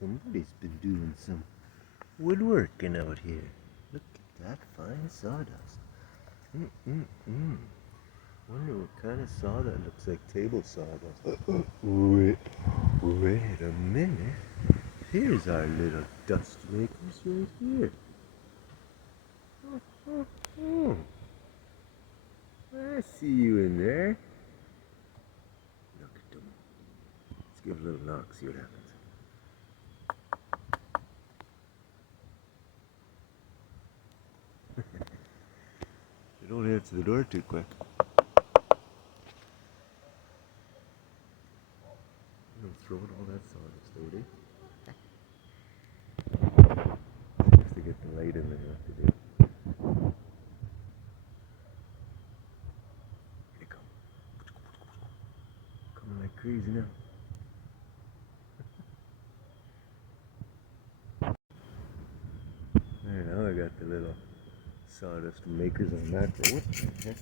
Somebody's been doing some woodworking out here. Look at that fine sawdust. Wonder what kind of saw that looks like table sawdust. Wait a minute. Here's our little dust makers right here. Oh. I see you in there. Look at them. Let's give a little knock, see what happens. They don't answer the door too quick. I'm throwing all that sawdust out, eh? Just to get the light in there, what to do. Here they come. Coming like crazy now. There, now I got the little sawdust makers on that. What the heck?